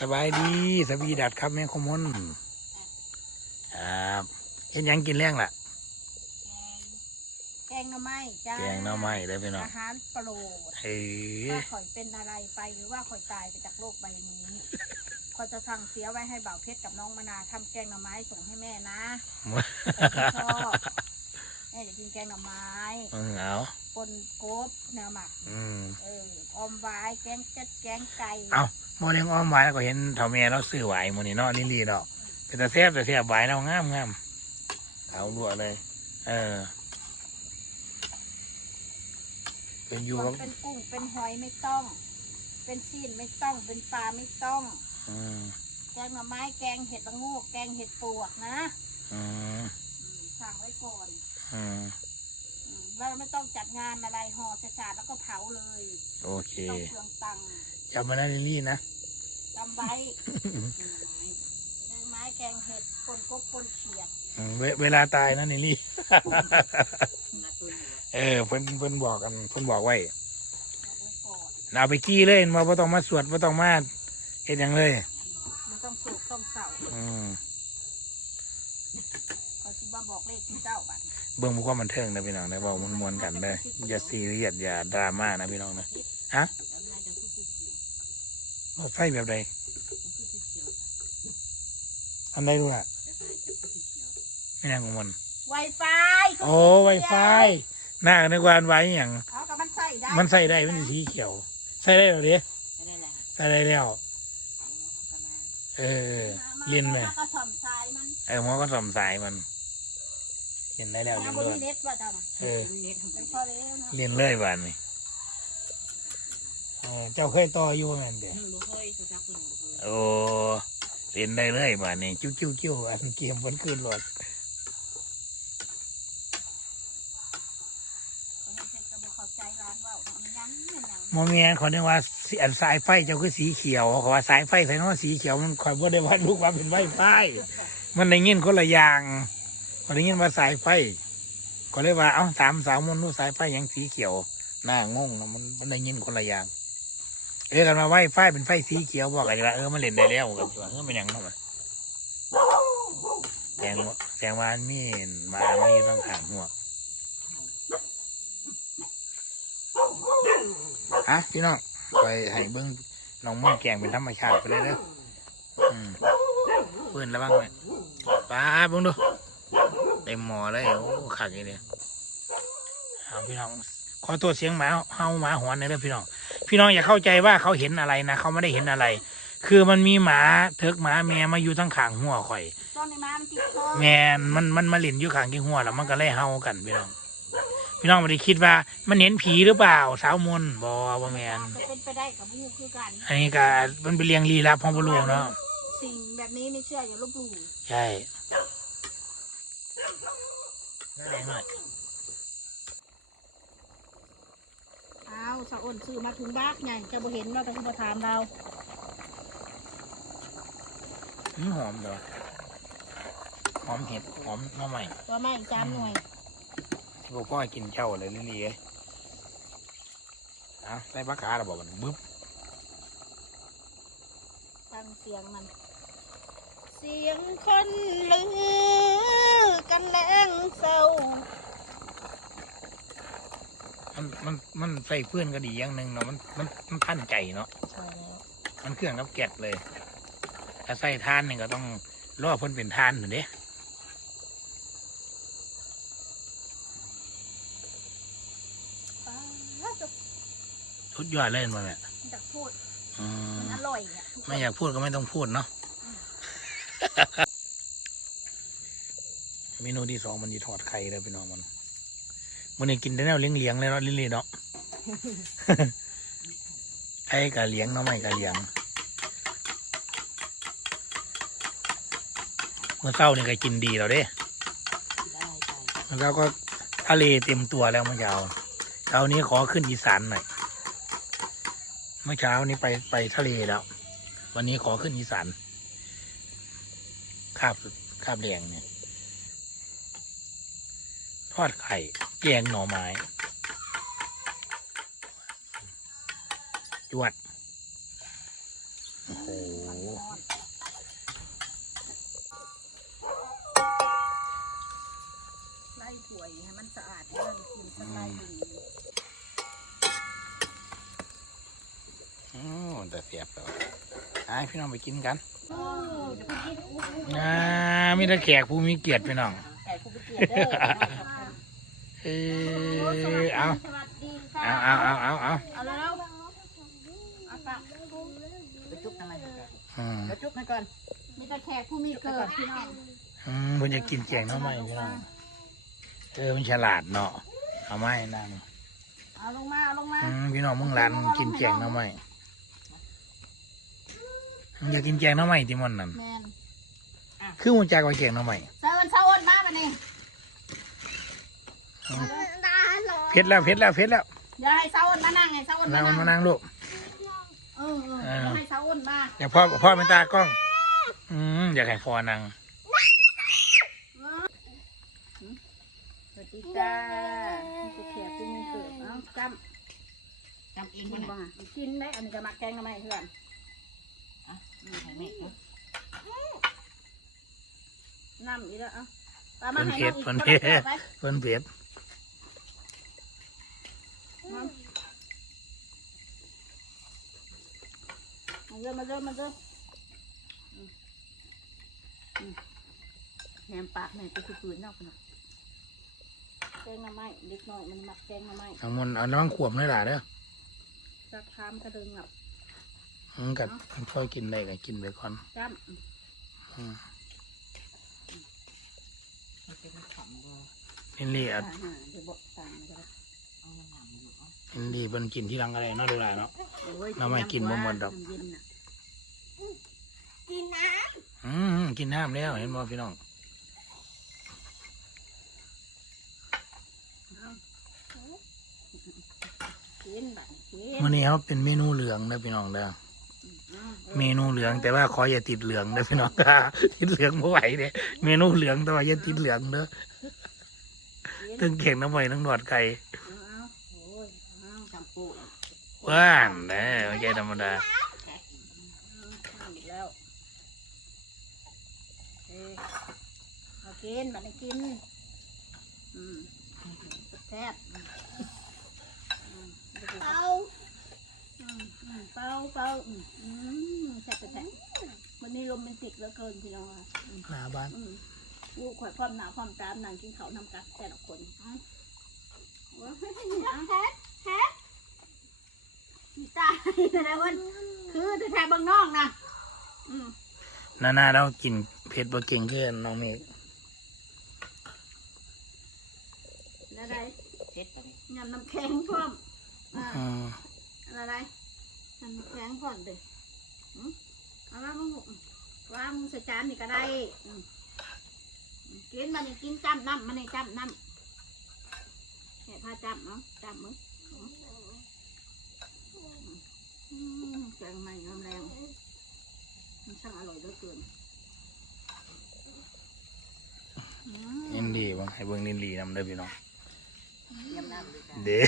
สบายดีสวีดัดครับแม่ขมนครับเห็นหยังกินแรงล่ะ แกงหน่อไม้จ้าแกงหน่อไม้ได้อพี่น้องอาหารโปรดเฮ้ยว่าข่อยเป็นอะไรไปหรือว่าข่อยตายไปจากโลกใบนี้ข่อยจะสั่งเสียไว้ให้บ่าวเพชรกับน้องมนาทำแกงหน่อไม้ส่งให้แม่นะแม่ชอบแม่จะกินแกงหน่อไม้เออเอา ปนกบแนวหมัก อืม เอออมไว้แกงเจ็ดแกงไก่ เอาโมเลี้ยงอ้อมไว้แล้วก็เห็นเถ่าแม่เราซื้อไหวหมดนี่เนาะลิลลี่เนาะเป็นตาแซ่บแต่แซ่บไหวเรางามงามเอาลวกเลย เออ เป็นอยู่กับเป็นกุ้งเป็นหอยไม่ต้อง เป็นซีนไม่ต้องเป็นปลาไม่ต้องอืมแกงหน่อไม้แกงเห็ดละโงกแกงเห็ดปวกนะอืมอืมสั่งไว้ก่อนอืมอืมแล้วไม่ต้องจัดงานอะไรห่อเสร็จๆแล้วก็เผาเลย โอเค ต้องเปลืองตังค์จำมานะลิลลี่นะ จำไว้แกงไม้แกงเห็ดปนกบปนเขียดอืมเวเวลาตายนะลิลลี่ เออเพิ่นเพิ่นบอกกันเพิ่นบอกไว้เอาไว้ก่อนเอาไปจี้เลยมาไ่ต้องมาสวดไ่ต้องมาเฮ็ดหยังเลย มันต้องสุกต้องเสาอืมเขาคิดว่าบอกเลขที่เจ้าบัตรเบิ่งบุความบันเทิงนะพี่น้องนะบอกมวนๆกันเลยอย่าซีเรียสอย่าดราม่านะพี่น้องนะฮะไฟแบบใด อันใดดูอะไม่นั่งของมัน ไวไฟโอ้ไวไฟน่านึกว่าอันไว้อย่างเอากับมันใส่ได้มันใส่ได้มันสีเขียว ใส่ได้เหรอเด้ใส่ได้แล้ว เออเรียนไหมแล้วก็สอมทรายมันเออหมอก็สอมสายมันเรียนได้แล้วเรียเอานบนด้วยนี้เน็ตว่าเจ้าน่ะเออเป็นข้อเลี้ยวนะเรียนเลยบ้านนี่เออเจ้าเคยต่ออยู่แม่นเด้โอ้ เรียนได้เลยบ้านนี่จิ้วจิ้วจิ้วอันเกมบนคืนรถก็บ่เข้าใจร้านว่ามันยังมันยังโมเมียนเขาเรียกว่าสีอันสายไฟเจ้าคือสีเขียวเขาว่าสายไฟใส่น้อสีเขียวมันคอยบ่ได้ว่าลูกว่าเป็นไฟไฟมันได้ยินคนละอย่างเขาได้ยินว่าสายไฟก็เลยว่าเอ้าถามสาวมนต์นู้สายไฟหยังสีเขียวหน้างงนะมันมันได้ยินคนละอย่าง เอ้กันมาไฟไฟเป็นไฟสีเขียวบอกอะไรละเออมันเล่นได้แล้วกันว่าเออมันยังเนาะแสงแสงวานมีมาไม่ยู่ต้องขางหัวฮะพี่น้องไปให้เบิ้งน้องม่อนแกงเป็นธรรมชาติไปเลยเด้อเพื่อนระวังไหมป้าเบิ้งดูเต็มหมอเลยโอ้ขักอย่างเดียเอาพี่น้องขอตัวเสียงหมาเฮาหมาหอนหนอยเด้อพี่น้อง พี่น้องอย่าเข้าใจว่าเขาเห็นอะไรนะเขาไม่ได้เห็นอะไร คือมันมีหมาเถิกหมาแม่มาอยู่ทั้งขางหัวข่อย ต้นในม้ามันติดคอแม่นมันมันมาเล่นอยู่ขางที่หัวแล้วมันก็ไล่เฮากันพี่น้อง พี่น้องไม่ได้คิดว่ามันเห็นผีหรือเปล่า สาวมนต์บอว่าแมนจะเป็นไปได้กับมูคือกัน อันนี้ก็มันเป็นเรียงลี้ลับของบลูเนาะสิ่งแบบนี้ไม่เชื่ออย่าลบหลู่ใช่นั่นเองหน่ อยอ้าวสาวอ้นซื้อมาถึงบ้านไงจะบ่เห็นว่าจะมาถามเราอืมหอมเด้อหอมเห็ดหอมหน้ำใหม่ว่าไม่อีกจานหน่วยที่พ่อกินเจ้าเลยลิลี่เอ้ยเอาใส่ปลาคาระบอกมันบึ๊บฟังเสียงมัน เสียงคนลือกันแรงเศร้า มันมันมันใส่เพื่อนก็ดีอย่างหนึ่งเนาะมันมันมันทันใจเนาะใช่แล้วมันเครื่องกับแกะเลย ถ้าใส่ทานนี่ก็ต้องรอเพิ่นเป็นทานหน่อยเด้ป้าจะสุดยอดเลยมันแหละอยากพูดอืมมันอร่อยอะทุกคนไม่อยากพูดก็ไม่ต้องพูดเนาะ เมนูที่สองมันจะทอดไข่เลยพี่น้องมัน มันนี่กินได้แนวเลี้ยงเลี้ยงเลยเนาะลิลลี่เนาะ ไอ้กะเลี้ยงเนาะไม่กะเลี้ยงเมื่อเช้านี่ก็กินดีแล้วเด้แล้วก็ทะเลเต็มตัวแล้วเมื่อเช้าเช้านี้ขอขึ้นอีสานหน่อย เมื่อเช้านี้ไปไปทะเลแล้ว วันนี้ขอขึ้นอีสานคาบคาบแรงเนี่ยทอดไข่ แกงหน่อไม้ จวด โอ้โห ไล่ถวยให้มันสะอาดเรื่องกินสไลด์ดีอืมแต่เสียบแล้วไอ้พี่น้องไปกินกันอ่ามีแต่แขกผู้มีเกียรติพี่น้อง แต่คุณไปเกียดเด้ เอโอ้สวัสอดีเอาสวัสดีค่ะเอาเอาเอาเอาเอาเอาแล้วเอาปะไปจุ๊บทำไมอืมไปจุ๊บให้ก่อนมีแต่แขกผู้มีเกิดพี่น้องอืมเพิ่นจะกินแกงหน้ำไม้พี่น้องเออมันฉลาดเนาะเอาไม้นั่งเอาลงมาเอาลงมาอืมพี่น้องมึงร้านกินแกงหน้ำไม้มึงอยากกินแกงหน้ำไม้ที่มันนั่นแมนคือมันจากว่าแกงหน้ำไม้เซิร์นเซิร์นมาบันนี้ เผ็ดแล้วเผ็ดแล้วเผ็ดแล้วเดี๋ยวให้เซิร์นมานั่งให้เซิร์นนั่มางนั่งมานั่งลูกเออเออเดี๋ยวให้เซิร์นมาอย่าพ่อพ่อเป็นตากล้อง อืมอยากให้พ่อนั่งสวัสดีจ้ามีแต่แขกผู้มีเกิดเอาจำจำเองกิมันนนะบ้างกินได้อันนี้จะมาแกงทำไมเพื่อนนี่ให้แม่นะน้ำอีกแล้วเอาเอามาเพิ่นให้เผ็ดน้องอีกเพิ่นคนเผ็ละดแก้วไปเพิ่นเผ็ด มาเริ่มมาเริ่มมาเริ่มแหนมปากแม่ไปคือปืนนอกนะแกงหน่อไม้เล็กน้อยมันมักแกงหน่อไม้ทั้งมันเอาน้ำขวบเลยล่ะเด้อจักคามกระเดึงอะอืมกับพ่อกินได้ก็กินไปก่อนจ้อืมมันเป็นขำบ่อินลี่อะำอ่าเดี๋ยวบอกต่างนะครับเอามันหนำอยู่เอาอินลี่เพิ่นกินที่รังอะไรเนาะดูแลเนาะ โอ้ยหน่อไม้กินบ่หมดดอกน้ำเย็นน่ะ อืมกินน้ำแล้วเห็นบ่พี่น้องกินนี้กินมื้อนี้เขาเป็นเมนูเหลืองเด้อพี่น้องเด้อเมนูเหลืองแต่ว่าขออย่าติดเหลืองเด้อพี่น้องติดเหลืองบ่ไหวเด้เมนูเหลืองแต่ว่าอย่าติดเหลืองเด้อตึงเข่งน้ำไว้ทั้งหนวดไก่ว่านเด้อไม่ใช่ธรรมดาอีกแล้วเอ้ยเอา กินแบบนี้กิน อืมแซ่บอืมอืมเป่าอืมอืมเป่าเป่าอืมอืมแซ่บแท้ๆวันนี้โรแมนติกเหลือเกินพี่น้องอะอืมหน้าบ้านอืมลูกข่อยพร้อมหนาพร้อมตามนั่งกินข้าวนำกันแต่ละคนอืมโอ้ยแท้แท้สีตายนะวันคือแท้ๆเบางนอกนะอืม นานาเรากินเผ็ดบ่เก่งขึ้นน้องเมฆ อะไรเช็ดไปเลยยำน้ำแข็งพร้อมอ่าอืมอะไรยำน้ำแข็งพร้อมเด้ออืมเอาละมึงวางมึงใส่จานนี่ก็ได้อืมกินมันนี่กินจ้ำน้ำมันนี่จ้ำน้ำแค่พาจ้ำเนาะจ้ำมึงอืมแกงใหม่น้ำแรงมันช่างอร่อยเหลือเกินอืม ยินดีบ่ให้เบิ่งนินลีนำเด้อพี่น้อง เยี่ยมน้ำเลยจ้ะเด้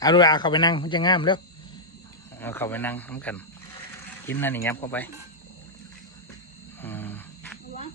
เอาดูเอาเข้าไปนั่งมันจะงามเร็วเอาเข้าไปนั่งน้ำกัน กินนั่นนี่ยับเข้าไปอืมเอาวะ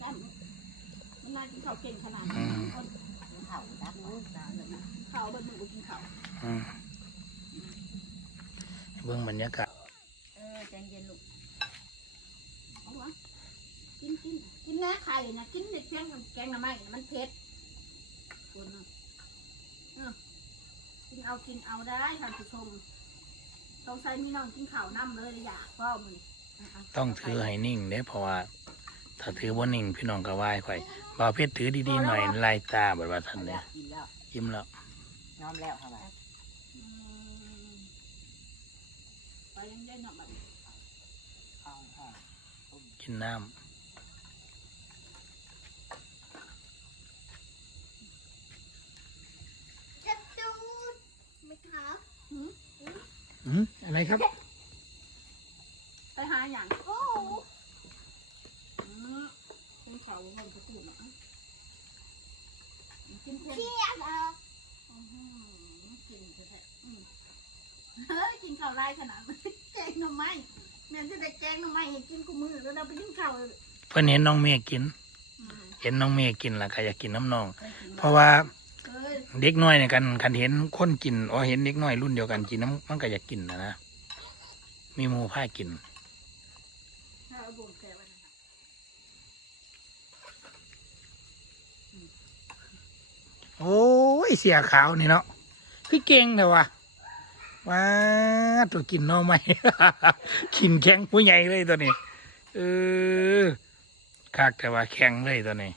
จ้ำมันน่ากินข้าวเก่งขนาดอืนี้มคนเผาดับโอ้ยตายแล้วนะข้าวเบิ้ลมึงกูกินข้าวอืมเบิ่งบรรยากาศเออใจเย็นลูกเอาวะกินกินกินแน่ไข่นะกินเด็ดเพียงกับแกงหน่อไม้น่ะมันเผ็ด คนน่ะเออกินเอากินเอาได้ท่านผู้ชมต้องใส่มีน้องกินข้าวน้ำเลยอยากก็มึงต้องถือให้นิ่งเด้เพราะว่า ถ้าถือบ่นิ่งพี่น้องก็ไหว้ข่อยบ่าวเพชรถือดีๆหน่อยลายตาแบบว่าท่านแล้เนี่วยกินแล้วยิ้มแล้วยอมแล้วเท่าไหร่ไปยังได้หน่อบัดนี้เอาห่อกินน้ำ จะจูดไม่ขา อืมอะไรครับ ไปหาอย่างโอ้คุณเขาผมจะตูดนะกินเผ็ดกินแท้เฮ้ยกินข้าวไรขนาดแจงหน่อไม้แม่จะได้แจงหน่อไม้กินกูมือแล้วเราไปกินข้าวเพิ่นเห็นน้องเมฆกิน เห็นน้องเมฆกินแล้วก็อยากกินน้ำน้อง เพราะว่า เด็กน้อยเนี่ยกันคันเห็นคนกินอ๋อเห็นเด็กน้อยรุ่นเดียวกันกินน้ำมันก็อยากกินนะนะมีหมูผ้ากินโอ้ยเสียขาวนี่เนาะคือเก่งแต่ว่าว้าตัวกินน่อไม้กินแข็งผู้ใหญ่เลยตัวนี้เออคักแต่ว่าแข็งเลยตัวนี้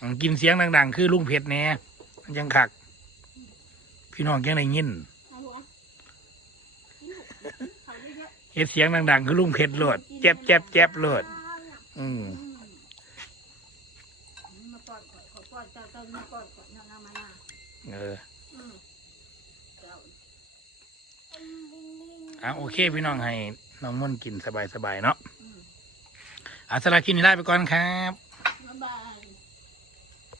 อันกินเสียงดัง ๆ คือลุงเพชรแน่มัน ยังคัก พี่น้องยังได้ยินเฮ็ดเสียงดังๆ คือลุงเพชรโลดเจ็บเจ็บเจ็บโลดอืมอืมมาป้อนก่อนขอป้อนเอออะโอเค พี่น้องให้น้องมุ่นกินสบายๆเนาะอืมอาสลากินนี่ได้ไปก่อนครับ